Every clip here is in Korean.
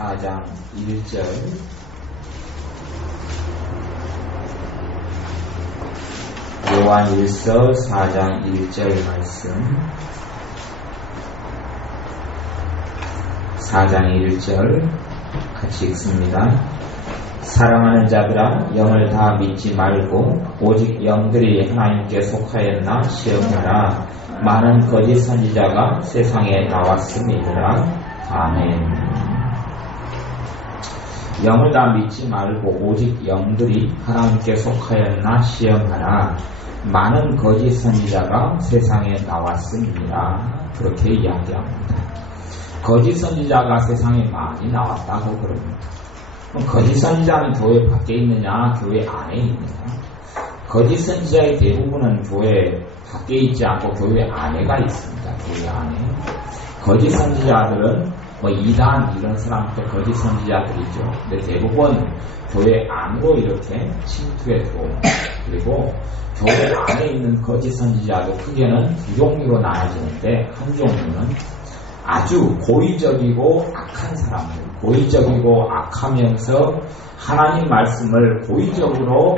4장 1절 요한일서 4장 1절 말씀 4장 1절 같이 읽습니다. 사랑하는 자들아 영을 다 믿지 말고 오직 영들이 하나님께 속하였나 시험하라. 많은 거짓 선지자가 세상에 나왔음이니라. 아멘. 영을 다 믿지 말고 오직 영들이 하나님께 속하였나 시험하라. 많은 거짓 선지자가 세상에 나왔음이니라. 그렇게 이야기합니다. 거짓 선지자가 세상에 많이 나왔다고 그럽니다. 그럼 거짓 선지자는 교회 밖에 있느냐 교회 안에 있느냐? 거짓 선지자의 대부분은 교회 밖에 있지 않고 교회 안에가 있습니다. 교회 안에. 거짓 선지자들은 이단 이런 사람들 거짓 선지자들이죠. 근데 대부분 교회 안으로 이렇게 침투해 들어옵니다. 그리고 교회 안에 있는 거짓 선지자도 크게는 두 종류로 나눠지는데 한 종류는 아주 고의적이고 악한 사람들, 고의적이고 악하면서 하나님 말씀을 고의적으로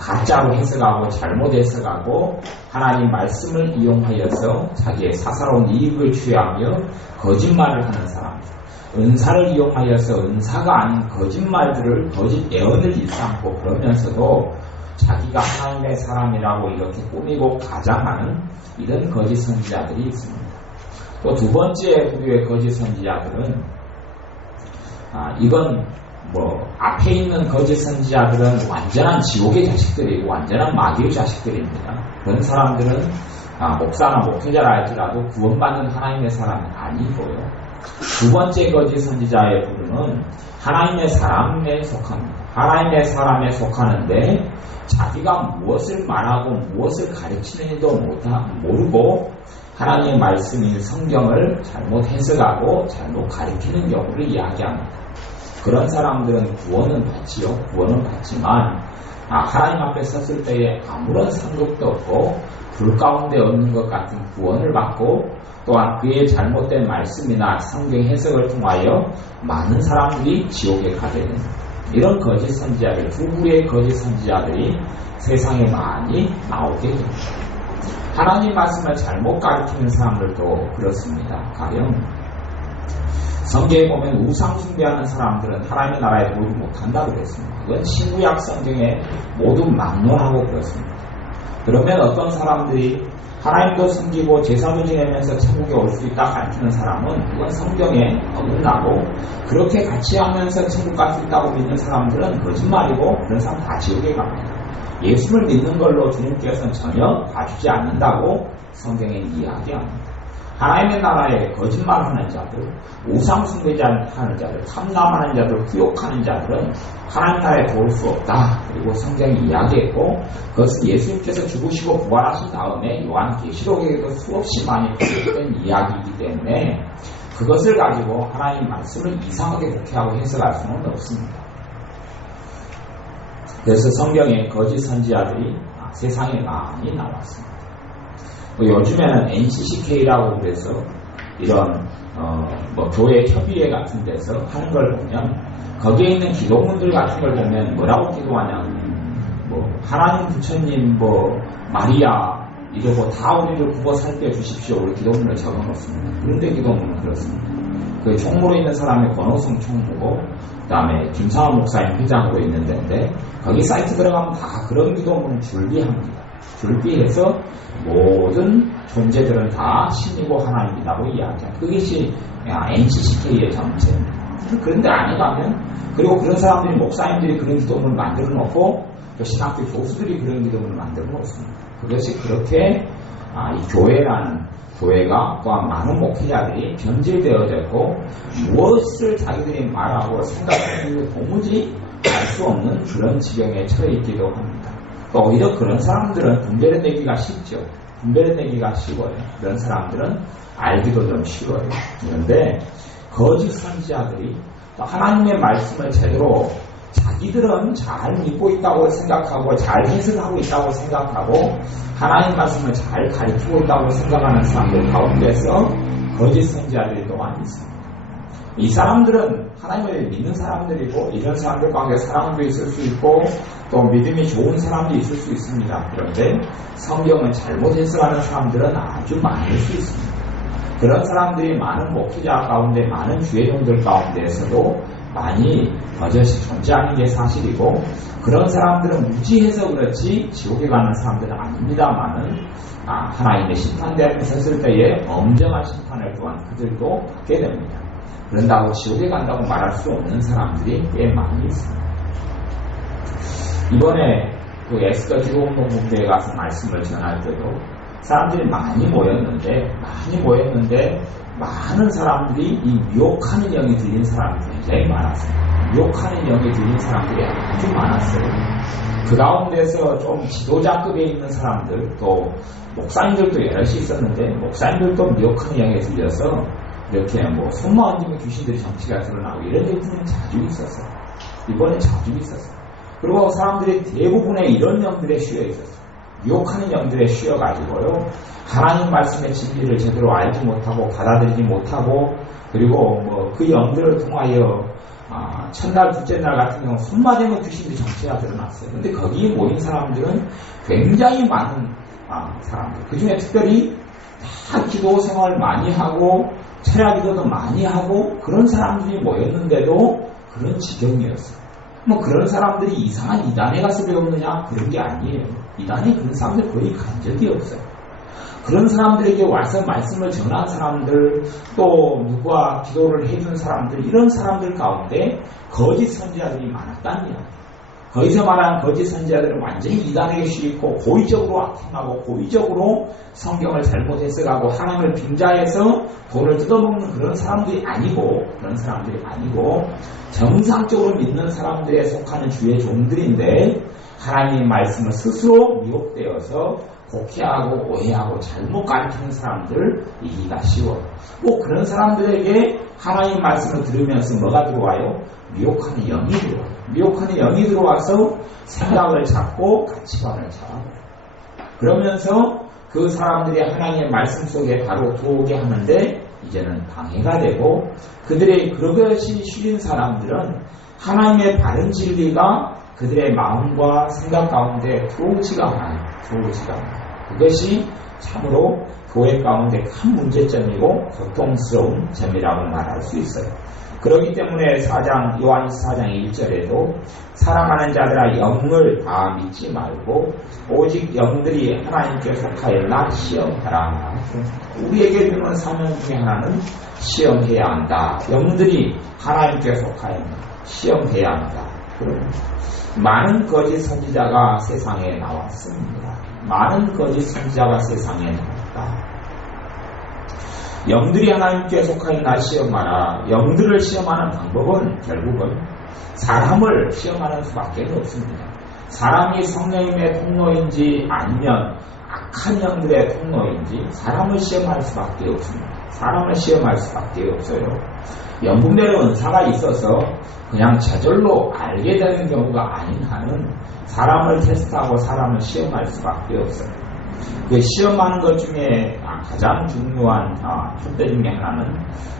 가짜로 해석하고 잘못 해석하고 하나님 말씀을 이용하여서 자기의 사사로운 이익을 취하며 거짓말을 하는 사람들, 은사를 이용하여서 은사가 아닌 거짓말들을 거짓 예언을 일삼고 그러면서도 자기가 하나님의 사람이라고 이렇게 꾸미고 가장하는 이런 거짓 선지자들이 있습니다. 또 두 번째 부류의 거짓 선지자들은 이건 앞에 있는 거짓 선지자들은 완전한 지옥의 자식들이고 완전한 마귀의 자식들입니다. 그런 사람들은 목사나 목회자라 할지라도 구원받는 하나님의 사람이 아니고요. 두 번째 거짓 선지자의 부류는 하나님의 사람에 속합니다. 하나님의 사람에 속하는데 자기가 무엇을 말하고 무엇을 가르치는지도 모르고 하나님의 말씀인 성경을 잘못 해석하고 잘못 가르치는 경우를 이야기합니다. 그런 사람들은 구원은 받지요. 구원은 받지만 하나님 앞에 섰을 때에 아무런 상급도 없고 불 가운데 얻는 것 같은 구원을 받고 또한 그의 잘못된 말씀이나 성경 해석을 통하여 많은 사람들이 지옥에 가게 됩니다. 이런 거짓 선지자들, 두 부류의 거짓 선지자들이 세상에 많이 나오게 됩니다. 하나님 말씀을 잘못 가르치는 사람들도 그렇습니다. 가령 성경에 보면 우상 숭배하는 사람들은 하나님의 나라에 들어오지 못한다고 그랬습니다. 이건 신구약 성경에 모두 막론하고 그렇습니다. 그러면 어떤 사람들이 하나님도 섬기고 제사도 지내면서 천국에 올 수 있다 가르치는 사람은 그건 성경에 어긋나고 그렇게 같이 하면서 천국 갈 수 있다고 믿는 사람들은 거짓말이고 그런 사람 다 지옥에 갑니다. 예수를 믿는 걸로 주님께서는 전혀 봐주지 않는다고 성경에 이야기합니다. 하나님의 나라에 거짓말하는 자들, 우상숭배하는 자들, 탐남하는 자들, 후욕하는 자들은 하나님 나라에 들어올 수 없다. 그리고 성경이 이야기했고 그것은 예수님께서 죽으시고 부활하신 다음에 요한계시록에도 수없이 많이 표현된 이야기이기 때문에 그것을 가지고 하나님 말씀을 이상하게 목회하고 해석할 수는 없습니다. 그래서 성경에 거짓 선지자들이 세상에 많이 나왔습니다. 요즘에는 NCCK라고 그래서 이런 교회 협의회 같은 데서 하는 걸 보면 거기에 있는 기도문들 같은 걸 보면 뭐라고 기도하냐면 하나님 부처님 마리아 이러고 다 우리를 구워 살펴주십시오. 우리 기도문을 적어놓습니다. 그런데 기도문은 그렇습니다. 그 총무로 있는 사람이 권호성 총무고 그 다음에 김상원 목사님 회장으로 있는 데인데 거기 사이트 들어가면 다 그런 기도문을 줄비합니다. 줄비해서 모든 존재들은 다 신이고 하나님이라고 이야기합니다. 그것이 NCCK의 정체입니다. 그런데 아니 가면 그리고 그런 사람들이 목사님들이 그런 기도문을 만들어 놓고 또 신학교 교수들이 그런 기도문을 만들어 놓습니다. 그것이 그렇게 이 교회가 또한 많은 목회자들이 변질되어져 있고 무엇을 자기들이 말하고 생각하는 게 도무지 알 수 없는 그런 지경에 처해 있기도 합니다. 또 오히려 그런 사람들은 분별해내기가 쉽죠. 분별해내기가 쉬워요. 그런 사람들은 알기도 좀 쉬워요. 그런데 거짓 선지자들이 하나님의 말씀을 제대로 자기들은 잘 믿고 있다고 생각하고 잘 해석하고 있다고 생각하고 하나님 말씀을 잘 가르치고 있다고 생각하는 사람들 가운데서 거짓 선지자들이 또한 있습니다. 이 사람들은 하나님을 믿는 사람들이고 이런 사람들 가운데 사랑도 있을 수 있고 또 믿음이 좋은 사람도 있을 수 있습니다. 그런데 성경을 잘못 해석하는 사람들은 아주 많을 수 있습니다. 그런 사람들이 많은 목회자 가운데 많은 주의종들 가운데에서도 많이 버젓이 존재하는 게 사실이고 그런 사람들은 무지해서 그렇지 지옥에 가는 사람들은 아닙니다만은 하나님의 심판대 앞에 섰을 때에 엄정한 심판을 또한 그들도 받게 됩니다. 그런다고 지옥에 간다고 말할 수 없는 사람들이 꽤 많이 있습니다. 이번에 그 에스더 기도운동본부에 가서 말씀을 전할 때도 사람들이 많이 모였는데 많은 사람들이 이 미혹하는 영이 들린 사람들이 굉장히 많았어요. 미혹하는 영이 들린 사람들이 아주 많았어요. 그 가운데서 좀 지도자급에 있는 사람들 또 목사님들도 여럿이 있었는데 목사님들도 미혹하는 영에 들려서 이렇게 손만 얹으면 귀신들이 정치가 드러나고 이런 일들은 자주 있었어요. 이번에 자주 있었어요. 그리고 사람들이 대부분의 이런 영들에 쉬어 있었어요. 유혹하는 영들에 쉬어가지고요. 하나님 말씀의 진리를 제대로 알지 못하고 받아들이지 못하고 그리고 그 영들을 통하여 첫날 둘째 날 같은 경우 손맞으면 귀신들이 정치가 드러났어요. 근데 거기에 모인 사람들은 굉장히 많은 사람들. 그 중에 특별히 다 기도 생활 많이 하고 철야 기도도 많이 하고 그런 사람들이 모였는데도 그런 지경이었어요. 그런 사람들이 이상한 이단에 가서 배웠느냐? 그런 게 아니에요. 이단에 그런 사람들 거의 간 적이 없어요. 그런 사람들에게 와서 말씀을 전한 사람들, 또 누구와 기도를 해준 사람들, 이런 사람들 가운데 거짓 선지자들이 많았다는 이야기예요. 거기서 말하는 거짓 선지자들은 완전히 이단에게 쉬고 고의적으로 악행하고 고의적으로 성경을 잘못 해석하고 하나님을 빙자해서 돈을 뜯어먹는 그런 사람들이 아니고 정상적으로 믿는 사람들에 속하는 주의 종들인데 하나님의 말씀을 스스로 미혹되어서 곡해하고 오해하고 잘못 가르치는 사람들 이기가 쉬워. 그런 사람들에게 하나님 말씀을 들으면서 뭐가 들어와요? 미혹하는 영이 들어와요. 미혹하는 영이 들어와서 생각을 잡고 가치관을 잡아요. 그러면서 그 사람들이 하나님의 말씀 속에 바로 들어오게 하는데 이제는 방해가 되고 그들의 그것이 쉬린 사람들은 하나님의 바른 진리가 그들의 마음과 생각 가운데 들어오지가 않아요. 그것이 참으로 교회 가운데 큰 문제점이고 고통스러운 점이라고 말할 수 있어요. 그렇기 때문에 요한일서 4장 1절에도 사랑하는 자들아 영을 다 믿지 말고 오직 영들이 하나님께 속하였나 시험하라. 우리에게 주는 사명 중에 하나는 시험해야 한다. 영들이 하나님께 속하였나 시험해야 한다. 많은 거짓 선지자가 세상에 나왔습니다. 많은 거짓 선지자가 세상에 나왔다. 영들이 하나님께 속하였나 시험하라. 영들을 시험하는 방법은 결국은 사람을 시험하는 수밖에 없습니다. 사람이 성령님의 통로인지 아니면 악한 영들의 통로인지 사람을 시험할 수밖에 없습니다. 사람을 시험할 수밖에 없어요. 영분별의 은사가 있어서 그냥 저절로 알게 되는 경우가 아닌 한은 사람을 테스트하고 사람을 시험할 수밖에 없어요. 그 시험하는 것 중에 가장 중요한 촛대 중에 하나는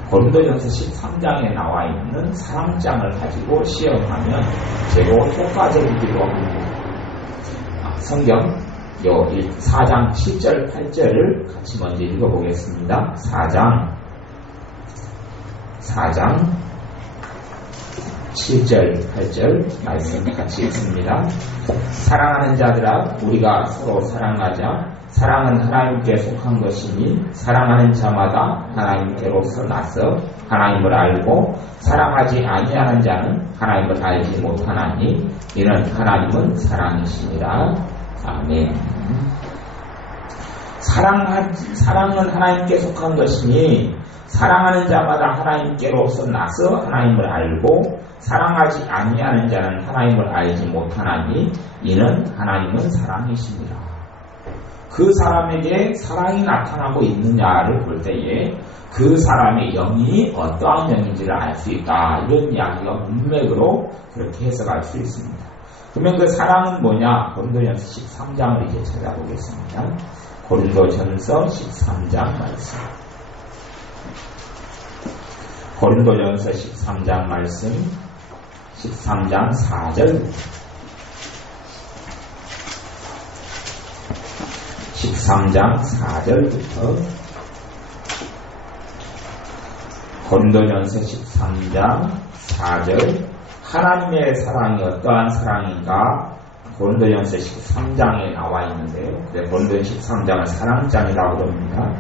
고린도전서 13장에 나와 있는 사랑장을 가지고 시험하면 제로 효과적이기도 합니다. 성경 4장 7절 8절을 같이 먼저 읽어보겠습니다. 4장 7절 8절 말씀 같이 읽습니다. 사랑하는 자들아 우리가 서로 사랑하자. 사랑은 하나님께 속한 것이니 사랑하는 자마다 하나님께로서 나서 하나님을 알고 사랑하지 아니하는 자는 하나님을 알지 못하나니 이는 하나님은 사랑이시니라. 아멘. 사랑은 하나님께 속한 것이니 사랑하는 자마다 하나님께로서 나서 하나님을 알고 사랑하지 아니하는 자는 하나님을 알지 못하나니 이는 하나님은 사랑이시니라. 그 사람에게 사랑이 나타나고 있느냐를 볼 때에 그 사람의 영이 어떠한 영인지를 알 수 있다. 이런 이야기가 문맥으로 그렇게 해석할 수 있습니다. 그러면 그 사랑은 뭐냐? 고린도전서 13장을 이제 찾아보겠습니다. 고린도전서 13장 말씀. 고린도전서 13장 말씀 13장 4절 13장 4절부터 고린도전서 13장 4절 하나님의 사랑이 어떠한 사랑인가 고린도전서 13장에 나와 있는데요. 고린도전서 13장은 사랑장이라고 그럽니다.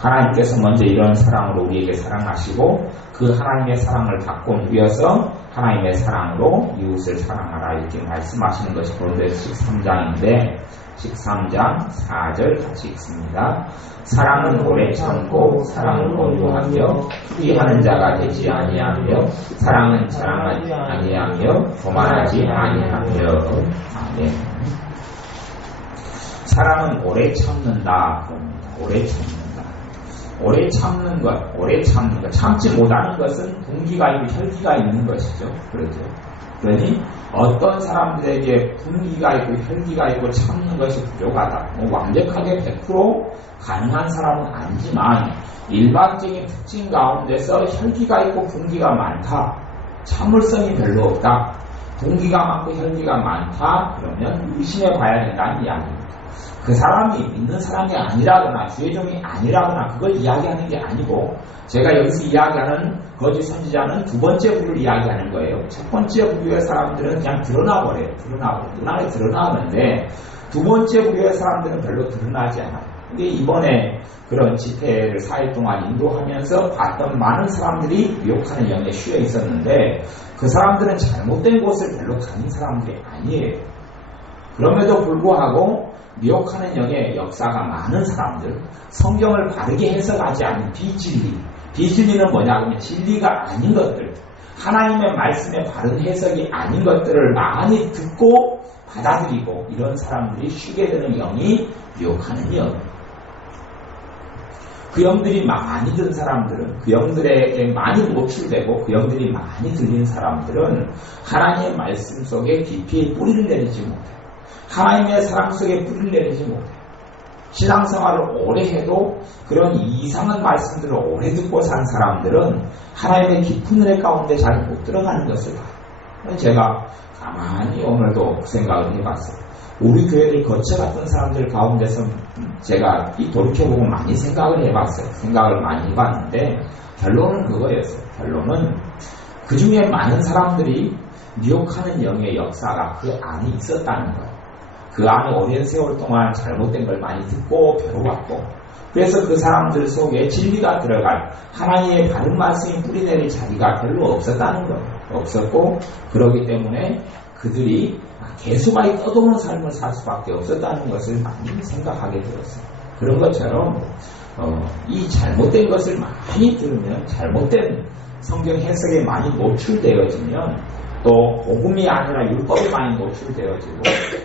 하나님께서 먼저 이런 사랑으로 우리에게 사랑하시고 그 하나님의 사랑을 받고 이어서 하나님의 사랑으로 이웃을 사랑하라 이렇게 말씀하시는 것이 고린도전서 13장인데 13장 4절 같이 읽습니다. 사랑은 오래 참고 사랑은 온유하며 후회하는 자가 되지 아니하며 사랑은 자랑하지 아니하며 교만하지 아니하며 아멘. 사랑은 오래 참는다. 오래 참는다. 오래 참는 것, 참지 못하는 것은 분기가 있고 혈기가 있는 것이죠. 그렇죠. 그러니 어떤 사람들에게 분기가 있고 혈기가 있고 참는 것이 부족하다. 완벽하게 100% 가능한 사람은 아니지만 일반적인 특징 가운데서 혈기가 있고 분기가 많다. 참을성이 별로 없다. 분기가 많고 혈기가 많다. 그러면 의심해 봐야 된다는 이야기입니다. 그 사람이 믿는 사람이 아니라거나 주의 종이 아니라거나 그걸 이야기하는 게 아니고 제가 여기서 이야기하는 거짓 선지자는 두 번째 부류를 이야기하는 거예요. 첫 번째 부류의 사람들은 그냥 드러나버려요. 눈안에 드러나는데 두 번째 부류의 사람들은 별로 드러나지 않아요. 근데 이번에 그런 집회를 4일 동안 인도하면서 봤던 많은 사람들이 미혹하는 영에 쉬어 있었는데 그 사람들은 잘못된 곳을 별로 가는 사람들이 아니에요. 그럼에도 불구하고 미혹하는 영의 역사가 많은 사람들, 성경을 바르게 해석하지 않는 비진리는 뭐냐면 진리가 아닌 것들, 하나님의 말씀의 바른 해석이 아닌 것들을 많이 듣고 받아들이고 이런 사람들이 쉬게 되는 영이 미혹하는 영. 그 영들이 많이 든 사람들은, 그 영들에게 많이 노출되고 그 영들이 많이 들린 사람들은 하나님의 말씀 속에 깊이 뿌리를 내리지 못해요. 하나님의 사랑 속에 뿌리를 내리지 못해요. 신앙생활을 오래 해도 그런 이상한 말씀들을 오래 듣고 산 사람들은 하나님의 깊은 은혜 가운데 잘 못 들어가는 것을 봐요. 제가 가만히 오늘도 그 생각을 해봤어요. 우리 교회를 거쳐갔던 사람들 가운데서 제가 돌이켜보고 많이 생각을 해봤어요. 생각을 많이 해봤는데 결론은 그거였어요. 결론은 그 중에 많은 사람들이 미혹하는 영의 역사가 그 안에 있었다는 거예요. 그 안에 오랜 세월 동안 잘못된 걸 많이 듣고 배워왔고 그래서 그 사람들 속에 진리가 들어갈 하나님의 바른 말씀이 뿌리내릴 자리가 별로 없었다는 거예요. 없었고 그러기 때문에 그들이 개수가이 떠도는 삶을 살 수밖에 없었다는 것을 많이 생각하게 되었어요. 그런 것처럼 이 잘못된 것을 많이 들으면 잘못된 성경 해석에 많이 노출되어지면 또 복음이 아니라 율법에 많이 노출되어지고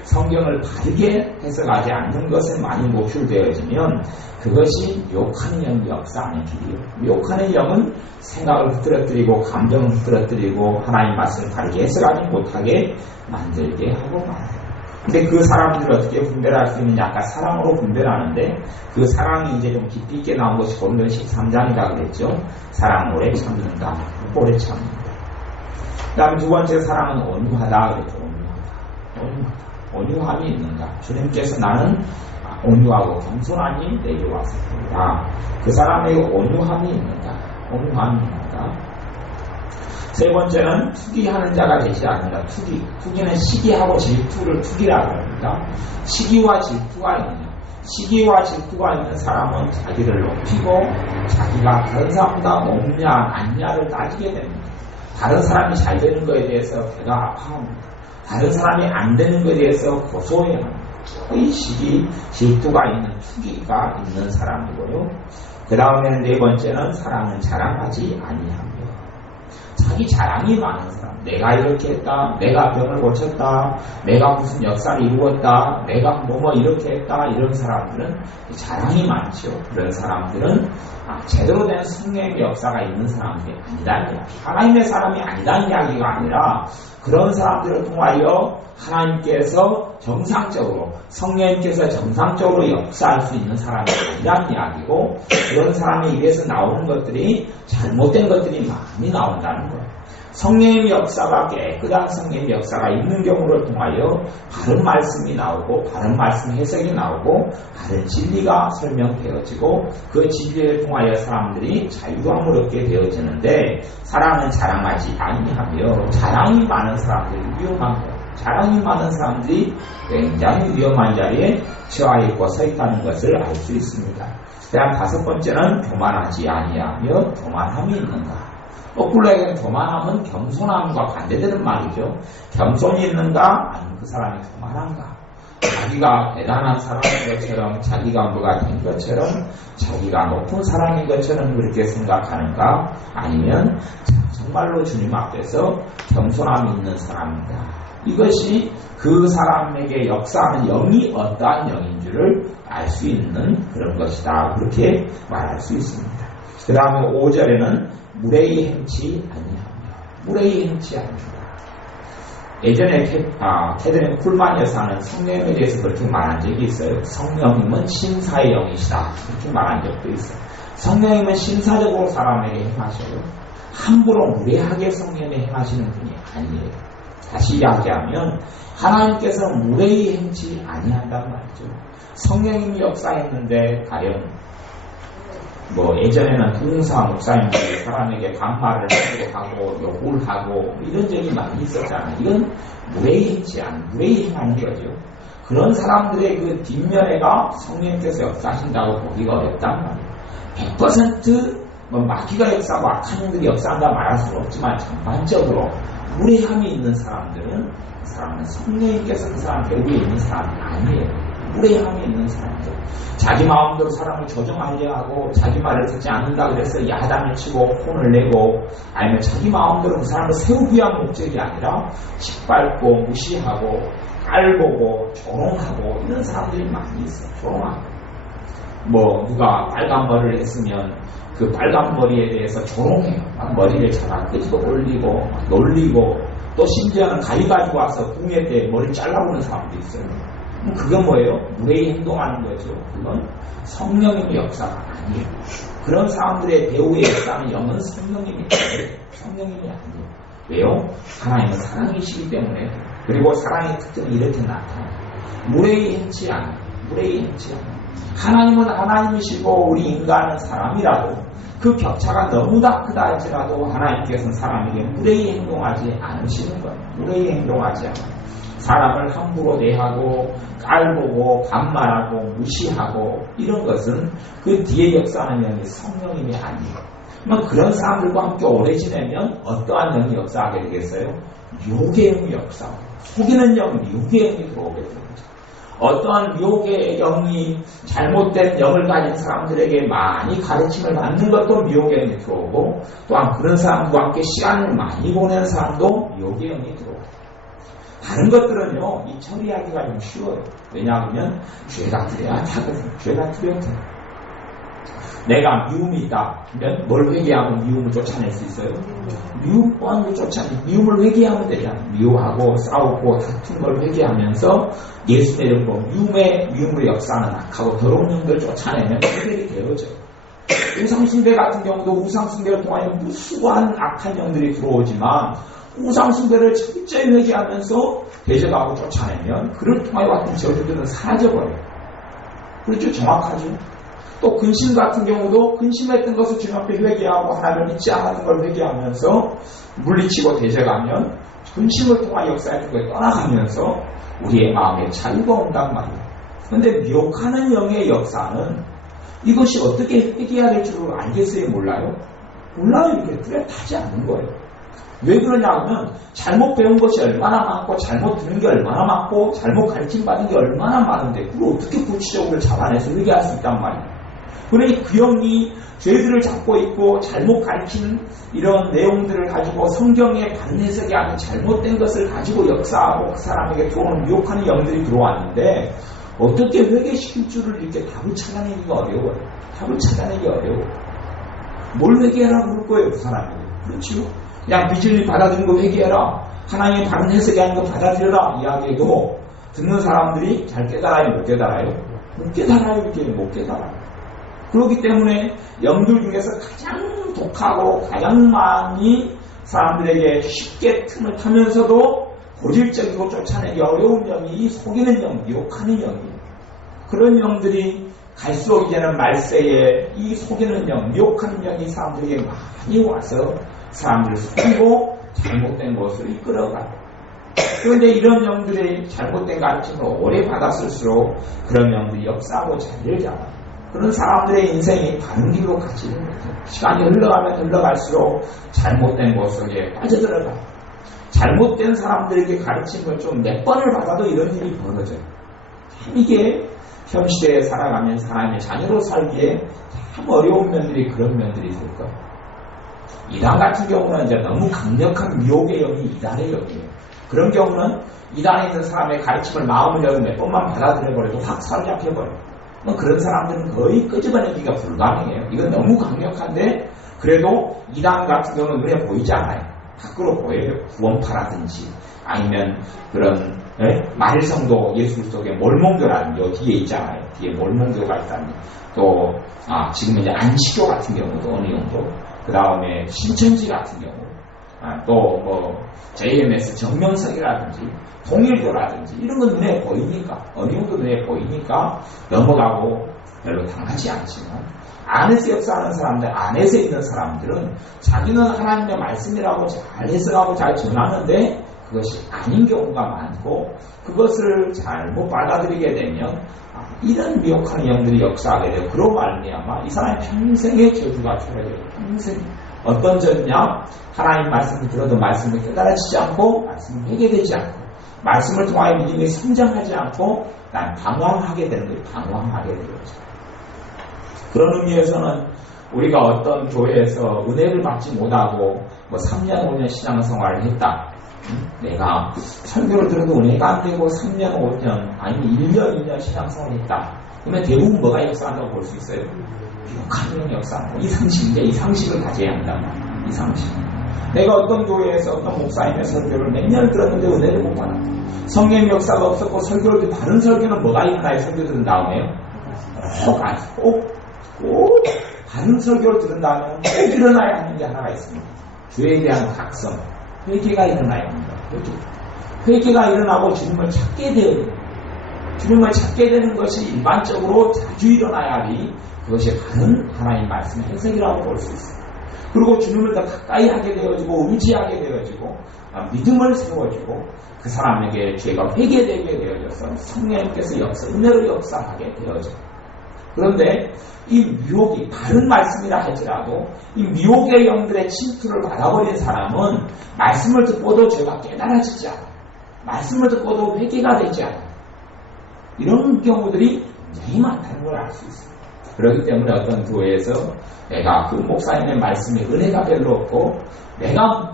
성경을 바르게 해석하지 않는 것에 많이 노출되어지면 그것이 미혹하는 영의 역사 안의 길이에요. 미혹하는 영은 생각을 흐트러뜨리고 감정을 흐트러뜨리고 하나님 말씀을 바르게 해석하지 못하게 만들게 하고 말아요. 근데 그 사람들을 어떻게 분별할 수 있느냐? 아까 사랑으로 분별하는데 그 사랑이 이제 좀 깊이 있게 나온 것이 고린도전서 13장이라고 그랬죠. 사랑 오래 참는다. 오래 참는다. 그 다음에 두 번째 사랑은 온유하다 그랬죠. 온유함이 있는가. 주님께서 나는 온유하고 겸손하니 내게 왔습니다. 그 사람에게 온유함이 있는가. 온유함이 있는가. 세 번째는 투기하는 자가 되지 않는다. 투기는 시기하고 질투를 투기라고 합니다. 시기와 질투가 있는 시기와 질투가 있는 사람은 자기를 높이고 자기가 다른 사람보다 높냐 안냐를 따지게 됩니다. 다른 사람이 잘 되는 것에 대해서 배가 아파합니다. 다른 사람이 안 되는 것에 대해서 고소해야 합니다. 이 시기, 질투가 있는 투기가 있는 사람이고요. 그 다음에는 네 번째는 사랑은 자랑하지 아니하며 자기 자랑이 많은 사람, 내가 이렇게 했다, 내가 병을 고쳤다, 내가 무슨 역사를 이루었다, 내가 뭐 이렇게 했다, 이런 사람들은 자랑이 많죠. 그런 사람들은 제대로 된 성령의 역사가 있는 사람들이 아니다는 이야기. 하나님의 사람이 아니다는 이야기가 아니라 그런 사람들을 통하여 하나님께서 정상적으로, 성령님께서 정상적으로 역사할 수 있는 사람이 아니라는 이야기고, 그런 사람의 입에서 나오는 것들이 잘못된 것들이 많이 나온다는 거예요. 성령의 역사가, 깨끗한 성령의 역사가 있는 경우를 통하여 바른 말씀이 나오고, 바른 말씀 해석이 나오고, 바른 진리가 설명되어지고, 그 진리를 통하여 사람들이 자유함을 얻게 되어지는데, 사랑은 자랑하지 아니하며 자랑이 많은 사람들이 위험한 거예요. 자랑이 많은 사람들이 굉장히 위험한 자리에 처해 있고 서 있다는 것을 알 수 있습니다. 그 다음 5번째는 교만하지 아니하며 교만함이 있는가. 거꾸로 얘기하면 교만함은 겸손함과 반대되는 말이죠. 겸손이 있는가? 아니면 그 사람이 교만한가? 자기가 대단한 사람인 것처럼, 자기가 뭐가 된 것처럼, 자기가 높은 사람인 것처럼 그렇게 생각하는가? 아니면 정말로 주님 앞에서 겸손함이 있는 사람인가? 이것이 그 사람에게 역사하는 영이 어떠한 영인 줄을 알 수 있는 그런 것이다. 그렇게 말할 수 있습니다. 그 다음에 5절에는 무례히 행치 아니하며, 무례히 행치 아니하며. 예전에 캐드린 쿨만 여사는 성령에 대해서 그렇게 말한 적이 있어요. 성령님은 신사의 영이시다. 그렇게 말한 적도 있어요. 성령님은 신사적으로 사람에게 행하셔요. 함부로 무례하게 성령에 행하시는 분이 아니에요. 다시 이야기하면 하나님께서 무례히 행치 아니한단 말이죠. 성령님이 역사했는데 과연 예전에는 부흥사 목사님들이 사람에게 반말을 하고 욕을 하고 이런 적이 많이 있었잖아요. 이건 무례히 행하는 거죠. 그런 사람들의 그 뒷면에가 성령님께서 역사하신다고 보기가 어렵단 말이에요. 100% 마귀가 역사하고 악한 영들이 역사한다 말할 수는 없지만 전반적으로 무례함이 있는 사람들은 그 사람은 성령님께서 그 사람 배후에 있는 사람이 아니에요. 무례함이 있는 사람들, 자기 마음대로 사람을 조정하려 하고 자기 말을 듣지 않는다 그래서 야단을 치고 혼을 내고, 아니면 자기 마음대로 그 사람을 세우기 위한 목적이 아니라 짓밟고 무시하고 깔보고 조롱하고 이런 사람들이 많이 있어요. 조롱하고 누가 빨간 머리를 했으면 그 빨간 머리에 대해서 조롱해요. 막 머리를 잡아 끄집어 올리고 놀리고, 또 심지어는 가위 가지고 와서 붕괴 때 머리 잘라보는 사람도 있어요. 그건 뭐예요? 무례히 행동하는 거죠. 그건 성령님의 역사가 아니에요. 그런 사람들의 배후의 역사는 영은 성령님이 아니에요. 왜요? 하나님은 사랑이시기 때문에. 그리고 사랑의 특징은 이렇게 나타나요. 무례히 행치 않아요. 하나님은 하나님이시고 우리 인간은 사람이라도 그 격차가 너무나 크다 할지라도 하나님께서는 사람에게 무례히 행동하지 않으시는 거예요. 무례히 행동하지 않아요. 사람을 함부로 대하고 깔보고 반말하고 무시하고 이런 것은 그 뒤에 역사하는 영이 성령님이 아니에요. 그런 사람들과 함께 오래 지내면 어떠한 영이 역사하게 되겠어요? 유혹의 영이 역사. 속이는 영, 유혹의 영이 들어오게 됩니다. 어떠한 미혹의 영이 잘못된 영을 가진 사람들에게 많이 가르침을 받는 것도 미혹의 영이 들어오고, 또한 그런 사람과 함께 시간을 많이 보내는 사람도 미혹의 영이 들어오고, 다른 것들은요 이 처리하기가 좀 쉬워요. 왜냐하면 죄가 뚜렷하거든요. 죄가 뚜렷해요. 내가 미움이 있다 그러면 뭘 회개하면 미움을 쫓아낼 수 있어요? 미움을 회개하면 되잖아요. 미워하고 싸우고 다툰 걸 회개하면서 예수 이름으로 미움의 역사는 악하고 더러운 영들 쫓아내면 해결이 되어져요. 우상숭배 같은 경우도 우상숭배를 통하여 무수한 악한 영들이 들어오지만 우상숭배를 철저히 회개하면서 대적하고 쫓아내면 그를 통하여 왔던 저주들은 사라져버려요. 그렇죠? 정확하죠? 또 근심 같은 경우도 근심했던 것을 주님 앞에 회개하고 하나님을 믿지 않는 걸 회개하면서 물리치고 대적하면 근심을 통하여 역사하는 것에 떠나가면서 우리의 마음에 자유가 온단 말이에요. 그런데 미혹하는 영의 역사는 이것이 어떻게 회개해야 될 줄을 알겠어요? 몰라요? 이게 뚜렷하지 않는 거예요. 왜 그러냐 하면 잘못 배운 것이 얼마나 많고 잘못 들은 게 얼마나 많고 잘못 가르침 받은 게 얼마나 많은데 그걸 어떻게 구체적으로 잡아내서 회개할 수 있단 말이에요. 그러니 그 영이 죄들을 잡고 있고 잘못 가르치는 이런 내용들을 가지고 성경에 바른 해석이 아닌 잘못된 것을 가지고 역사하고 그 사람에게 들어오는 유혹하는 영들이 들어왔는데 어떻게 회개시킬 줄을 이렇게 답을 찾아내기가 어려워요. 답을 찾아내기 어려워. 뭘 회개하라고 그럴 거예요, 그 사람이. 그렇죠. 그냥 빚을 받아들인 거 회개해라. 하나님의 바른 해석이 아닌 거 받아들여라. 이야기해도 듣는 사람들이 잘 깨달아요, 못 깨달아요? 못 깨달아요, 이렇게 못 깨달아요. 그렇기 때문에 영들 중에서 가장 독하고 가장 많이 사람들에게 쉽게 틈을 타면서도 고질적이고 쫓아내기 어려운 영이 이 속이는 영, 유혹하는 영이에요. 그런 영들이 갈수록 이제는 말세에 이 속이는 영, 유혹하는 영이 사람들에게 많이 와서 사람들을 속이고 잘못된 것으로 이끌어가요. 그런데 이런 영들이 잘못된 가르침을 오래 받았을수록 그런 영들이 역사하고 자리를 잡아요. 그런 사람들의 인생이 다른 길로 가지는 거죠. 시간이 흘러가면 흘러갈수록 잘못된 것 속에 빠져들어가요. 잘못된 사람들에게 가르침을 좀 몇 번을 받아도 이런 일이 벌어져요. 이게 현 시대에 살아가면 사람의 자녀로 살기에 참 어려운 면들이 그런 면들이 될 거예요. 이단 같은 경우는 이제 너무 강력한 미혹의 영이 이단의 영이에요. 그런 경우는 이단에 있는 사람의 가르침을 마음을 열고 몇 번만 받아들여버려도 확 사로잡혀버려요. 그런 사람들은 거의 끄집어내기가 불가능해요. 이건 너무 강력한데 그래도 이단 같은 경우는 눈에 보이지 않아요. 밖으로 보여요. 구원파라든지 아니면 그런 말성도 예술 속에 몰몬교라는 요 뒤에 있잖아요. 뒤에 몰몬교가 있다니. 또 지금 이제 안식교 같은 경우도 어느 정도. 그 다음에 신천지 같은 경우. 또 뭐 JMS 정명석이라든지 통일교라든지 이런 건 눈에 보이니까 어느 정도 눈에 보이니까 넘어가고 별로 당하지 않지만 안에서 역사하는 사람들, 안에서 있는 사람들은 자기는 하나님의 말씀이라고 잘 해석하고 잘 전하는데 그것이 아닌 경우가 많고 그것을 잘못 받아들이게 되면 이런 미혹하는 영들이 역사하게 되고 그로 말미암아 이 사람의 평생의 저주가 줄어져요. 평생. 어떤 저주냐? 하나님 말씀을 들어도 말씀을 깨달아지지 않고 말씀을 회개되지 않고 말씀을 통하여 믿음이 성장하지 않고 난 방황하게 되는 거예요. 방황하게 되는 거죠. 그런 의미에서는 우리가 어떤 교회에서 은혜를 받지 못하고 뭐 3년, 5년 신앙생활을 했다. 내가 설교를 들어도 은혜가 안 되고 3년, 5년 아니면 1년, 2년 신앙생활을 했다. 그러면 대부분 뭐가 역사한다고 볼 수 있어요? 유혹하는 역사하고 이 상식인데 이 상식을 가져야 한단 말이야. 이 상식. 내가 어떤 교회에서 어떤 목사님의 설교를 몇 년을 들었는데 은혜를 못 받았다. 성령의 역사가 없었고 설교를 바른 설교는 뭐가 있나요? 설교 들은 다음에요? 꼭 바른 설교를 들은 다음에 꼭 일어나야 하는 게 하나가 있습니다. 죄에 대한 각성. 회개가 일어나야 합니다. 회개가 일어나고 주님을 찾게 되어요. 주님을 찾게 되는 것이 일반적으로 자주 일어나야 하니 그것이 바른 하나님 말씀의 해석이라고 볼 수 있어요. 그리고 주님을 더 가까이 하게 되어지고 의지하게 되어지고 믿음을 세워지고 그 사람에게 죄가 회개되게 되어져서 성령님께서 은혜로 역사하게 되어져요. 그런데 이 미혹이 바른 말씀이라 할지라도 이 미혹의 영들의 침투를 받아버린 사람은 말씀을 듣고도 죄가 깨달아지지 않아요. 말씀을 듣고도 회개가 되지 않아요. 이런 경우들이 굉장히 많다는 걸 알 수 있어요. 그렇기 때문에 어떤 교회에서 내가 그 목사님의 말씀에 은혜가 별로 없고 내가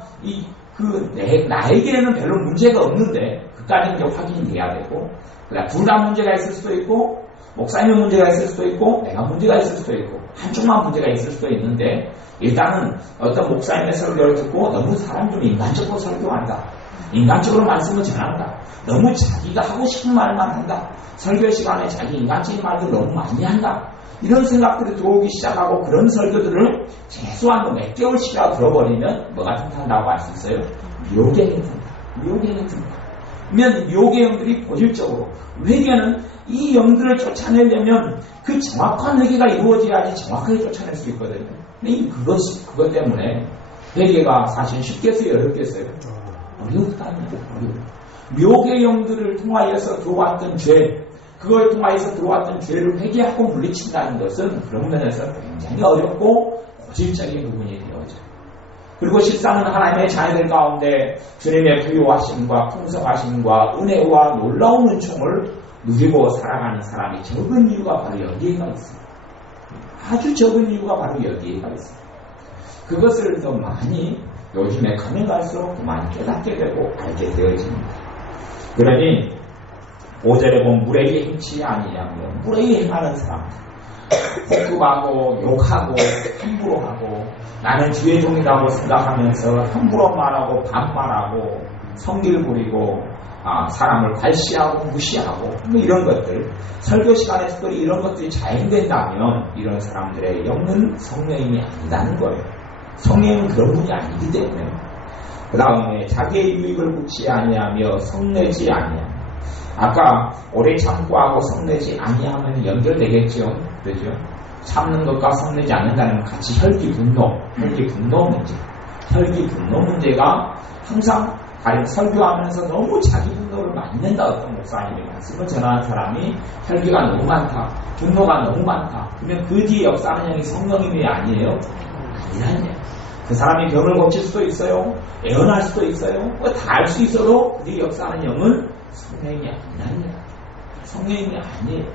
나에게는 별로 문제가 없는데 그까지는 이제 확인이 돼야 되고 둘 다 문제가 있을 수도 있고 목사님의 문제가 있을 수도 있고 내가 문제가 있을 수도 있고 한쪽만 문제가 있을 수도 있는데 일단은 어떤 목사님의 설교를 듣고 너무 사람 좀 인간적으로 설교한다. 인간적으로 말씀을 전한다. 너무 자기가 하고 싶은 말만 한다. 설교 시간에 자기 인간적인 말들 너무 많이 한다. 이런 생각들이 들어오기 시작하고 그런 설교들을 최소한 몇 개월씩이라도 들어버리면 뭐가 튼튼하다고 할 수 있어요? 미혹의 영이 튼다. 미혹의 영이 튼다. 그러면 미혹의 영들이 본질적으로 회개는 이 영들을 쫓아내려면 그 정확한 회개가 이루어져야지 정확하게 쫓아낼 수 있거든요. 근데 그것 때문에 회개가 사실 쉽겠어요? 어렵겠어요? 어렵다니까. 미혹의 영들을 통하여서 들어왔던 죄, 그걸 통하여서 들어왔던 죄를 회개하고 물리친다는 것은 그런 면에서 굉장히 어렵고 고질적인 부분이 되어져요. 그리고 실상은 하나님의 자녀들 가운데 주님의 부유하심과 풍성하심과 은혜와 놀라운 은총을 누리고 살아가는 사람이 적은 이유가 바로 여기에가 있습니다. 아주 적은 이유가 바로 여기에가 있습니다. 그것을 더 많이 요즘에 가면 갈수록 더 많이 깨닫게 되고 알게 되어집니다. 그러니 5절에 보면 무례히 행치 아니하며 무례히 행하는 사람, 폭급하고 욕하고 함부로 하고 나는 주의 종이라고 생각하면서 함부로 말하고 반말하고 성질 부리고 사람을 괄시하고 무시하고 뭐 이런 것들, 설교 시간에 특별히 이런 것들이 자행된다면 이런 사람들의 영은 성령님이 아니다는 거예요. 성령은 그런 분이 아니기 때문에. 그 다음에 자기의 유익을 굳이 아니하며 성내지 아니하며, 아까 오래 참고 하고 성내지 아니하면 연결되겠죠. 그죠? 참는 것과 성내지 않는다는 같이 혈기 분노 문제. 혈기 분노 문제가 항상 설교하면서 너무 자기 분노를 많이 낸다. 어떤 목사님이 말씀을 전하는 사람이 혈기가 너무 많다, 분노가 너무 많다. 그러면 그 뒤에 역사하는 영이 성령님이 아니에요? 아니라냐. 그 사람이 병을 고칠 수도 있어요. 애원할 수도 있어요. 다 알 수 있어도 그 뒤에 역사하는 영은 성령이 아니라냐. 성령이 아니에요.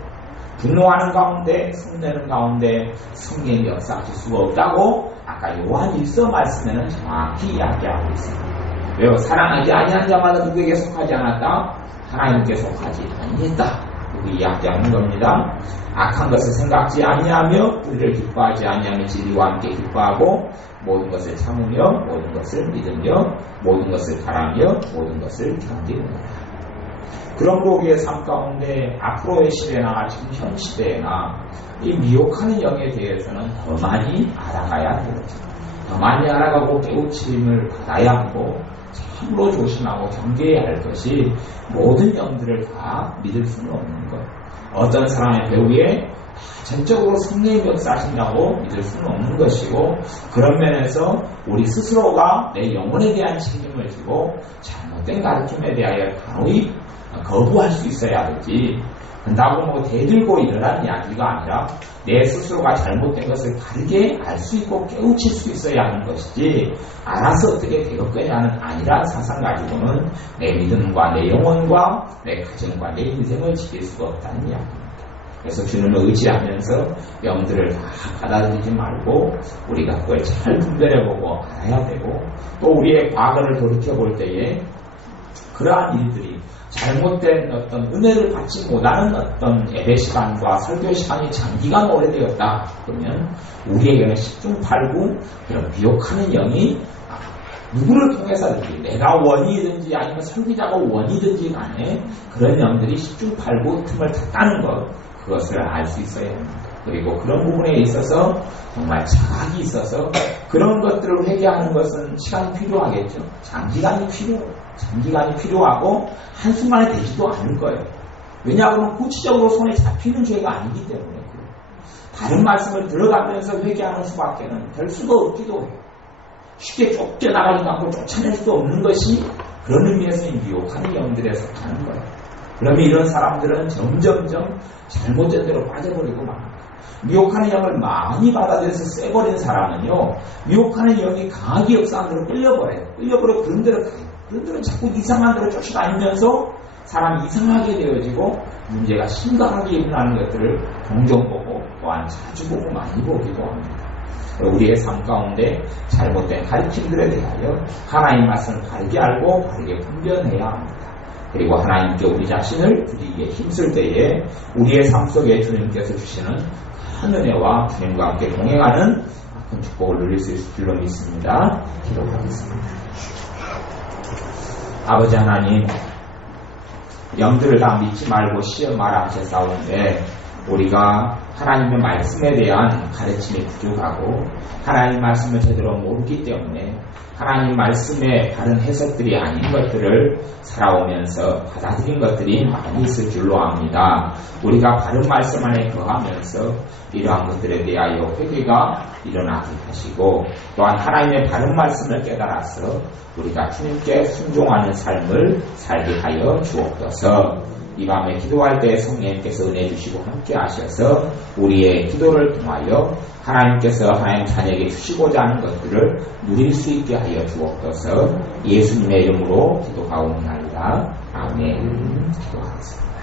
분노하는 가운데, 성내는 가운데 성령이 역사하실 수가 없다고 아까 요한 1서 말씀에는 정확히 이야기하고 있습니다. 왜요? 사랑하지 아니한 자마다 누구에게 속하지 않았다? 하나님께 속하지 아니했다. 그렇게 이야기하는 겁니다. 악한 것을 생각지 아니하며 우리를 기뻐하지 아니하며 진리와 함께 기뻐하고 모든 것을 참으며 모든 것을 믿으며 모든 것을 바라며 모든 것을 견디느니라. 그러므로 우리의 삶 가운데 앞으로의 시대나 지금 현 시대나 이 미혹하는 영에 대해서는 더 많이 알아가야 되거든요. 더 많이 알아가고 깨우침을 받아야 하고 참으로 조심하고 경계해야 할 것이 모든 영들을 다 믿을 수는 없는 것. 어떤 사람의 배우에 전적으로 성령의 역사하신다고 믿을 수는 없는 것이고, 그런 면에서 우리 스스로가 내 영혼에 대한 책임을 지고 잘못된 가르침에 대하여 단호히 거부할 수 있어야 되지. 그런다고 뭐 대들고 일어나는 이야기가 아니라 내 스스로가 잘못된 것을 바르게 알 수 있고 깨우칠 수 있어야 하는 것이지, 알아서 어떻게 되었거냐 하는 아니란 사상 가지고는 내 믿음과 내 영혼과 내 가정과 내 인생을 지킬 수가 없다는 이야기입니다. 그래서 주님을 의지하면서 영들을 다 받아들이지 말고 우리가 그걸 잘 분별해보고 알아야 되고, 또 우리의 과거를 돌이켜볼 때에 그러한 일들이 잘못된 어떤 은혜를 받지 못하는 어떤 예배 시간과 설교 시간이 장기간 오래되었다 그러면 우리에게는 10중 8구 그런 미혹하는 영이 누구를 통해서든지, 내가 원이든지 아니면 설교자가 원이든지 간에 그런 영들이 10중 8구 틈을 탔다는 것, 그것을 알 수 있어야 합니다. 그리고 그런 부분에 있어서 정말 자각이 있어서 그런 것들을 회개하는 것은 시간이 필요하겠죠. 장기간이 필요하고 한순간에 되지도 않을 거예요. 왜냐하면 구체적으로 손에 잡히는 죄가 아니기 때문에 다른 말씀을 들어가면서 회개하는 수밖에는 될 수가 없기도 해요. 쉽게 쫓겨나가지도 않고 쫓아낼 수 없는 것이 그런 의미에서 미혹하는 영들에 속하는 거예요. 그러면 이런 사람들은 점점점 잘못된 대로 빠져버리고 맙니다. 미혹하는 영을 많이 받아들여서 쎄버린 사람은요, 미혹하는 영이 강하게 역사한 대로 끌려버려요. 그런 대로 가요. 그런들은 자꾸 이상한 대로 쫓아다니면서 사람이 이상하게 되어지고 문제가 심각하게 일어나는 것들을 종종 보고 또한 자주 보고 많이 보기도 합니다. 우리의 삶 가운데 잘못된 가르침들에 대하여 하나님 말씀을 바르게 알고 바르게 분별해야 합니다. 그리고 하나님께 우리 자신을 드리기에 힘쓸 때에 우리의 삶 속에 주님께서 주시는 큰 은혜와 주님과 함께 동행하는 큰 축복을 누릴 수 있을 줄로 믿습니다. 기도하겠습니다. 아버지 하나님, 영들을 다 믿지 말고 시험 마라 하셨사오는데 우리가 하나님의 말씀에 대한 가르침이 부족하고 하나님 말씀을 제대로 모르기 때문에 하나님 말씀의 다른 해석들이 아닌 것들을 살아오면서 받아들인 것들이 많이 있을 줄로 압니다. 우리가 바른 말씀 안에 거하면서 이러한 것들에 대하여 회개가 일어나게 하시고, 또한 하나님의 바른 말씀을 깨달아서 우리가 주님께 순종하는 삶을 살게 하여 주옵소서. 이 밤에 기도할 때 성령님께서 은혜 주시고 함께 하셔서 우리의 기도를 통하여 하나님께서 하나님 자녀에게 주시고자 하는 것들을 누릴 수 있게 하여 주옵소서. 예수님의 이름으로 기도하옵나이다. 아멘. 기도하겠습니다.